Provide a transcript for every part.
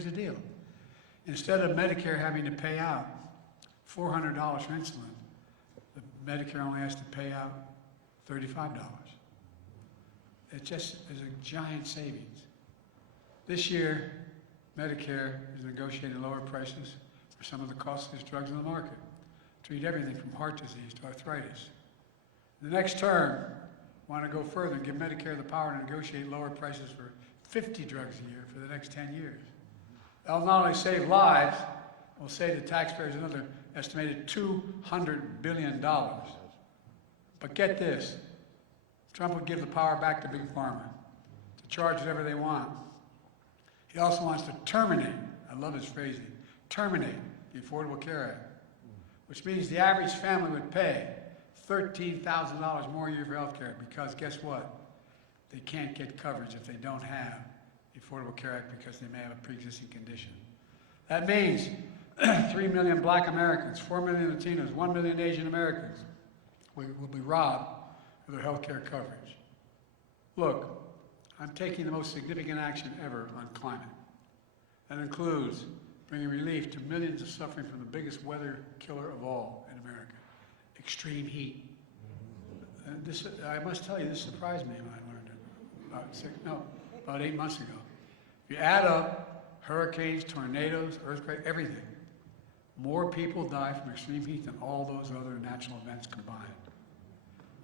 here's the deal. Instead of Medicare having to pay out $400 for insulin, the Medicare only has to pay out $35. It just is a giant savings. This year, Medicare is negotiating lower prices for some of the costliest drugs in the market. Treat everything from heart disease to arthritis. The next term, want to go further and give Medicare the power to negotiate lower prices for 50 drugs a year for the next 10 years. That'll not only save lives, it will save the taxpayers another estimated $200 billion. But get this, Trump would give the power back to Big Pharma to charge whatever they want. He also wants to terminate, I love his phrasing, terminate the Affordable Care Act, which means the average family would pay $13,000 more a year for health care because guess what? They can't get coverage if they don't have the Affordable Care Act because they may have a pre-existing condition. That means 3 million black Americans, 4 million Latinos, 1 million Asian Americans will be robbed of their health care coverage. Look, I'm taking the most significant action ever on climate. That includes bringing relief to millions of suffering from the biggest weather killer of all in America, extreme heat. And this, I must tell you, this surprised me when I learned it about 8 months ago. If you add up hurricanes, tornadoes, earthquakes, everything, more people die from extreme heat than all those other natural events combined.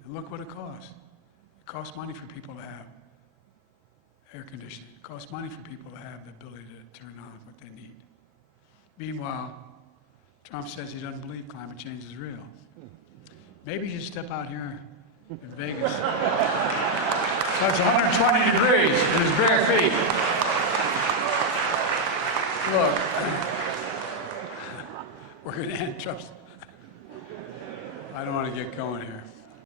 And look what it costs. It costs money for people to have air conditioning. It costs money for people to have the ability to turn on what they need. Meanwhile, Trump says he doesn't believe climate change is real. Maybe you should step out here in Vegas. So it's 120 degrees in his bare feet. Look, we're going to end Trump's. I don't want to get going here.